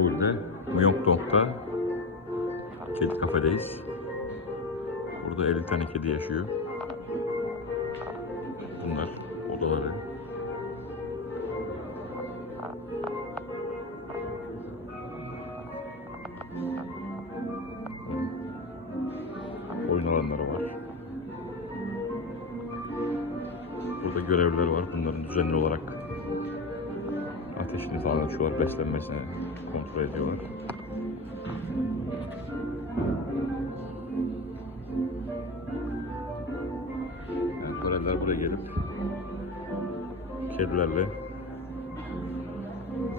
Daegul'de Myeongdong'da kedi kafedeyiz. Burada 50 tane kedi yaşıyor. Bunlar odaları. Oyun alanları var. Burada görevliler var. Bunların düzenli olarak ateşini falan ölçüyorlar, beslenmesini kontrol ediyorlar. Yani görevliler buraya gelip kedilerle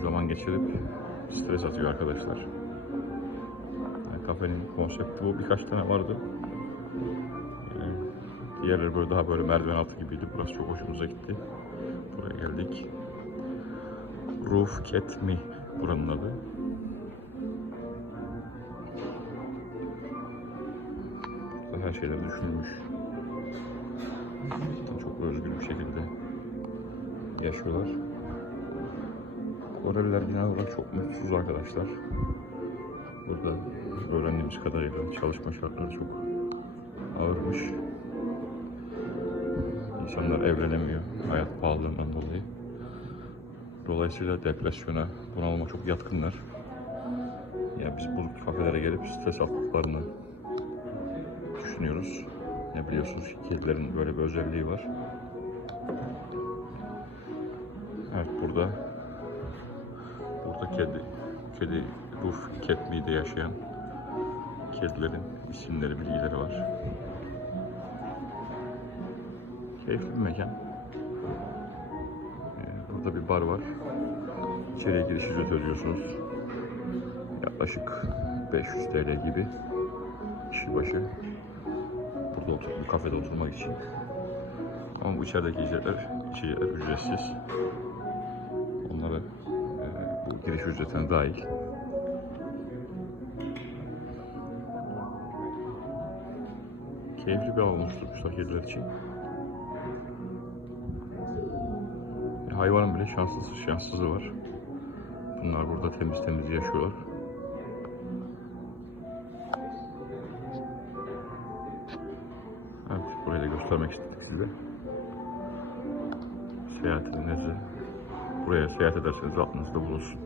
zaman geçirip stres atıyor arkadaşlar. Yani kafenin konsepti bu. Birkaç tane vardı. Yani diğerleri böyle daha böyle merdiven altı gibiydi. Burası çok hoşumuza gitti. Cat Me buranın adı. Her şeyler düşünülmüş. Çok özgür bir şekilde yaşıyorlar. Koreliler genel olarak çok mutsuz arkadaşlar. Burada öğrendiğimiz kadarıyla çalışma şartları çok ağırmış. İnsanlar evlenemiyor hayat pahalılığından dolayı. Dolayısıyla depresyona, bunalıma çok yatkınlar. Yani biz bu kafelere gelip stres attıklarını düşünüyoruz. Ne biliyorsunuz ki kedilerin böyle bir özelliği var. Evet burada burada kedi kedi Ruf Ketmi'de yaşayan kedilerin isimleri, bilgileri var. Keyifli bir mekan. Burada bir bar var. İçeriye giriş ücreti ödüyorsunuz. Yaklaşık 500 TL gibi kişi başı. Burada otur, bu kafede oturmak için. Ama bu içerideki içecekler, içecekler ücretsiz. Onları e, bu giriş ücretine dahil. Keyifli bir alan oluşturmuşlar kediler için. Hayvanın bile şanssız şanssızı var. Bunlar burada temiz temiz yaşıyorlar. Evet, burayı da göstermek istedik size. Seyahat buraya seyahat ederseniz aklınızda bulunsun.